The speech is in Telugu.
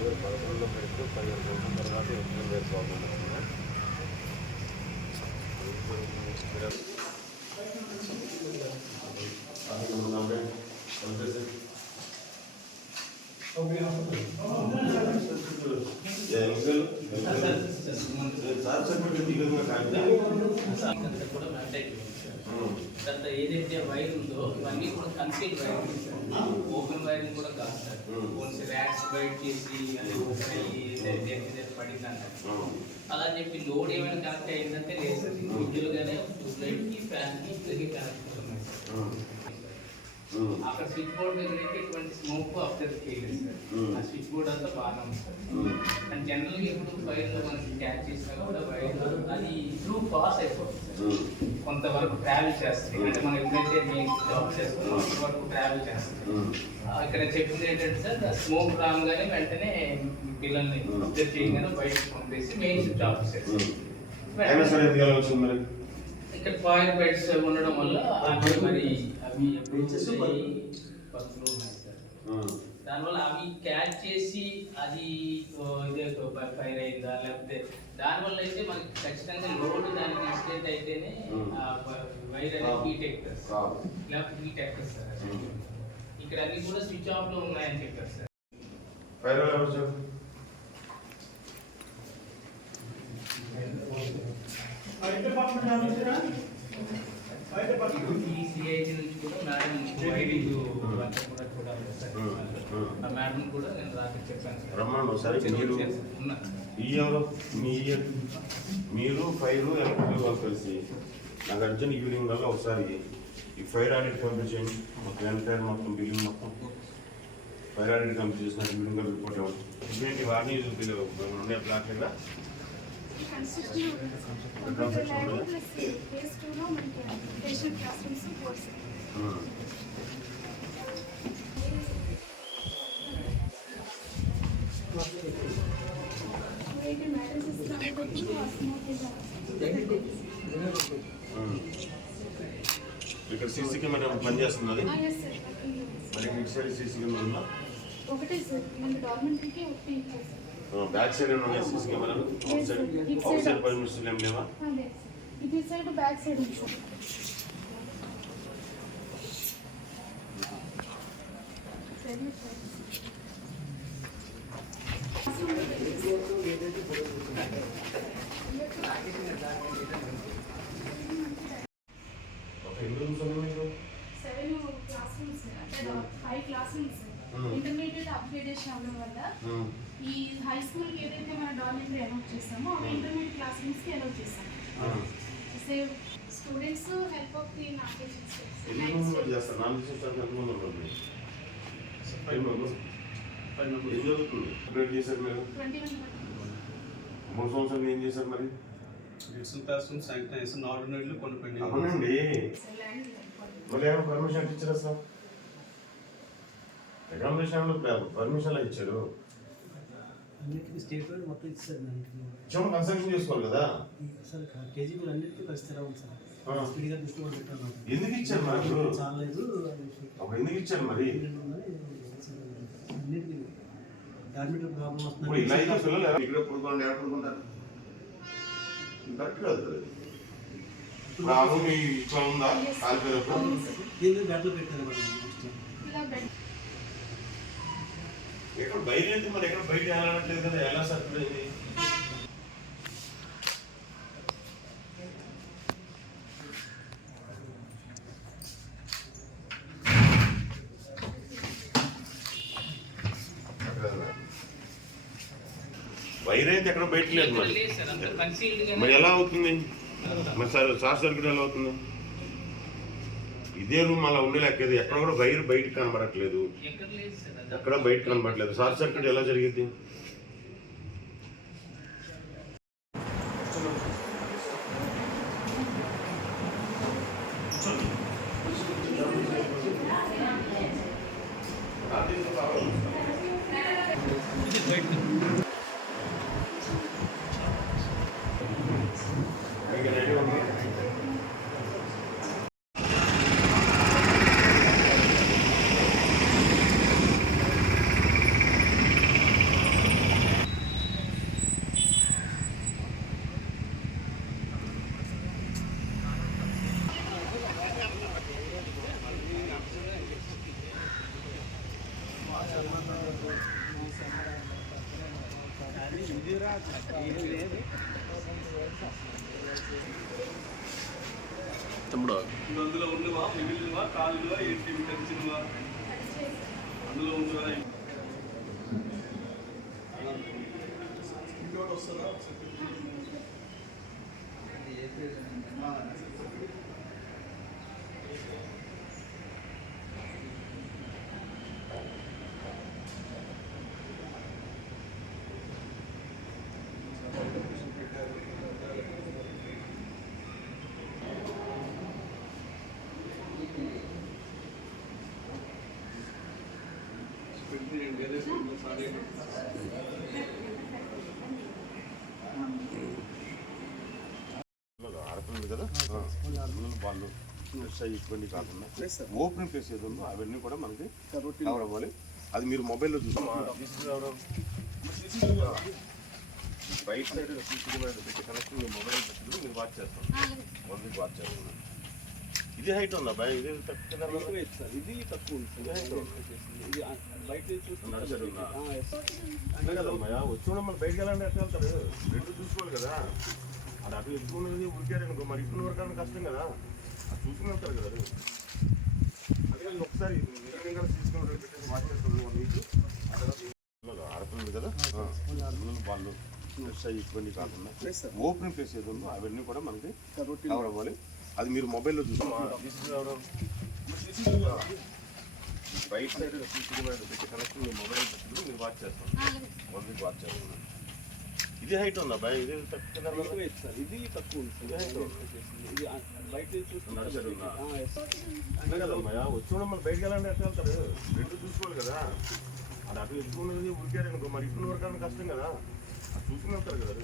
11లో పెడుతూ 15 రోజుల తర్వాత ఏప్రిల్ వేరు ప్రాబ్లం వస్తుంది. తర్వాత ఏదైతే వైర్ ఉందో ఇవన్నీ కూడా కన్సీల్ వైర్, ఓపెన్ వైరింగ్ కూడా కాదు సార్. ఓన్లీ ర్యాక్స్ బయట చేసి అది ఓపెన్ అయ్యి పడిందంట. అలా చెప్పి లోడ్ ఏమైనా కనెక్ట్ అయిందంటే లేదు సార్. ఇండివిజువల్గానే ట్యూబ్లైట్కి ఫ్యాన్కి ఇద్దరికి కనెక్ట్ అవుతున్నాయి సార్. అక్కడ స్విచ్ బోర్డ్ దగ్గర అయితే ఇటువంటి స్మోక్ అబ్జర్వ్ చేయలేదు సార్. ఆ స్విచ్ బోర్డ్ అంతా బాగా ఉంది సార్. అండ్ జనరల్గా ఇప్పుడు వైర్లో మనకి క్యాచ్ చేసినా కూడా వైర్ అది త్రూ పాస్ అయిపోతుంది సార్. కొంతవరకు ట్రావెల్ చేస్తుంది. అంటే మనం ఎప్పుడైతే మేము జాబ్ చేస్తామో అంతవరకు ట్రావెల్ చేస్తుంది. ఇక్కడ చెప్పింది ఏంటంటే సార్, స్మోక్ రాగానే వెంటనే పిల్లల్ని అబ్జర్వ్ చేయగానే బయటకు పంపేసి మెయిన్ స్విచ్ ఆఫ్ చేస్తాం. ఇక్కడ ఫైర్ బెడ్స్ ఉండడం వల్ల అవి మరి అవి పత్తులు ఉన్నాయి సార్. దానివల్ల అవి క్యాచ్ చేసి అది ఇదే ఫైర్ అయిందా లేకపోతే దానివల్ల అయితే మనకి ఖచ్చితంగా లోడ్ దానికి ఇన్సిడెంట్ అయితేనే వైర్ అనేది హీట్ ఎక్కుతుంది లేకపోతే హీట్ ఎక్కుతుంది సార్. ఇక్కడ అన్ని కూడా స్విచ్ ఆఫ్ లో ఉన్నాయని చెప్పారు సార్. ఈ సిఐజీ నుంచి కూడా మేడం వైరింగ్ కూడా చూడాలి సార్. ఆ మేడం కూడా నేను రాత్రి చెప్పాను సార్. మీరు ఫైర్ ఎలక్ట్రికల్ వాళ్ళు కలిసి నాకు అర్జెంట్ ఈవినింగ్ వల్ల ఒకసారి ఈ ఫైర్ ఆడిట్ పంపించేయండి. మొత్తం ఎంటైర్ మొత్తం బిల్డింగ్ మొత్తం ఫైర్ ఆడిట్ కంప్లీట్ చేసిన ఈవినింగ్ రిపోర్ట్ ఇవ్వండి. ఇటువంటి వార్నీ ఉండే బ్లాక్ దగ్గర ఇక్కడ సీసీ కెమెరా పనిచేస్తున్నది. మరి ఇటు సైడ్ సీసీ కెమెరా ఉందా? ఒకటే సార్, మన గవర్నమెంట్కి ఒకటి ఇచ్చారు సార్. బ్యాక్ సైడ్ ఉన్నాయి సీసీ కెమెరాలు. అవుట్ సైడ్ పర్మిషన్ ఏం లేవా? ఇది సైడ్ బ్యాక్ సైడ్ ఉంది సార్. ఇంటర్మీడియట్ అప్గ్రేడేషన్ అవ్వడం వల్ల ఈ హై స్కూల్ కి ఏదైతే మన డార్మెంటరీ అలౌట్ చేస్తామో అవి ఇంటర్మీడియట్ క్లాస్ రూమ్స్ కి అలౌట్ చేస్తాం. Save students help of the navigations. ఏం చేశారు మరి? క్లాస్ రూమ్స్ శాంక్షన్ ఆర్డినరీలు కొన్ని పెండింగ్. అవునండి, మళ్ళీ ఏమైనా పర్మిషన్ ఇచ్చారా సార్? ఎగ్జామినేషన్లో పర్మిషన్లు ఇచ్చారు. స్టేట్ వైడ్ మొత్తం ఇచ్చారు. ఇచ్చాము, కన్స్ట్రక్షన్ చేసుకోవాలి కదా సార్. కేజీబీలు అన్నిటికీ పరిస్థితి ఎలా ఉంది సార్? స్పీడ్గా దృష్టి కూడా పెట్టాను. ఎందుకు ఇచ్చారు మరి? చాలేదు. ఎందుకు ఇచ్చారు మరి? అన్నిటికీ డార్మెంటరీ ప్రాబ్లం వస్తుంది. ఇలా అయితే పిల్లలు ఇక్కడ పడుకోండి, ఎక్కడ పడుకుంటారు? కరెక్ట్ కాదు. మీ ఇట్లా ఉందా? బ్యాట్లో పెట్టారు మేడం. ఎక్కడ బయట అయితే మరి ఎక్కడ బయట వెళ్ళట్లేదు కదా, ఎలా సర్కిల్ అయింది? వైర్ అయితే ఎక్కడ బయట లేదు మరి. మరి ఎలా అవుతుంది మరి? షార్ట్ సర్క్యూట్ ఎలా అవుతుంది? ఇదే రూమ్ అలా ఉండలేకేది. ఎక్కడ కూడా వైర్ బయట కనబడట్లేదు, ఎక్కడ బయట కనబడట్లేదు. షార్ట్ సర్క్యూట్ ఎలా జరిగింది? తమ్ముడు అందులో ఉన్నవా మిగిలినవా కాళ్ళువా ఏంటి తెచ్చినవా అందులో ఉన్నవా ఇంకోటి వస్తుందా ఆడపిల్లలు కదా వాళ్ళు ఫ్రెష్ అయ్యి ఇబ్బంది కాకుండా ఓపెన్ ప్లేస్ ఏదో ఉందో అవన్నీ కూడా మనకి కవర్ అవ్వాలి. అది మీరు మొబైల్లో చూసాం రైట్ సైడ్ సీసీ పెట్టి కనెక్షన్ మీరు మొబైల్ పెట్టి మీరు వాచ్ చేస్తాం వన్ వీక్ వాచ్ చేస్తున్నాం. ఇది హైట్ ఉందా బాయ్? ఇది తక్కువ ఇది తక్కువ ఉంటుంది బయట అంతే కదమ్మా. వచ్చి కూడా మనం బయటకు వెళ్ళాలంటే ఎట్లా వెళ్తారు? రెండు చూసుకోవాలి కదా. అది అటు ఎక్కువ ఉన్నది ఉరికారనుకో మరి ఇప్పుడు వరకు కష్టం కదా. అది చూసుకుని వెళ్తారు కదా. అందుకని ఒకసారి తీసుకుని పెట్టేసి వాచ్ చేస్తాను వన్ వీక్. ఆడపిల్లలు కదా వాళ్ళు ఫ్రెష్ అయ్యి ఇబ్బంది కాకుండా ఓపెన్ ప్లేస్ ఏదో ఉందో అవన్నీ కూడా మనకి కవర్ అవ్వాలి. అది మీరు మొబైల్లో చూసాం రైట్ సైడ్ సీసీ పెట్టి కనెక్షన్ మీరు మొబైల్ పెట్టి మీరు వాచ్ చేస్తాం వన్ వీక్ వాచ్ చేస్తున్నాం. ఇది హైట్ ఉందా బాయ్? ఇది ఇది తక్కువ ఉంటుంది బయట అంతే కదమ్మా. వచ్చి కూడా మనం బయటకు వెళ్ళాలంటే ఎట్లా వెళ్తారు? రెండు చూసుకోవాలి కదా. అది అటు ఎక్కువ ఉన్నది ఉరికారనుకో మరి ఇప్పుడు వరకు కష్టం కదా. అది చూసుకుని వెళ్తారు కదా.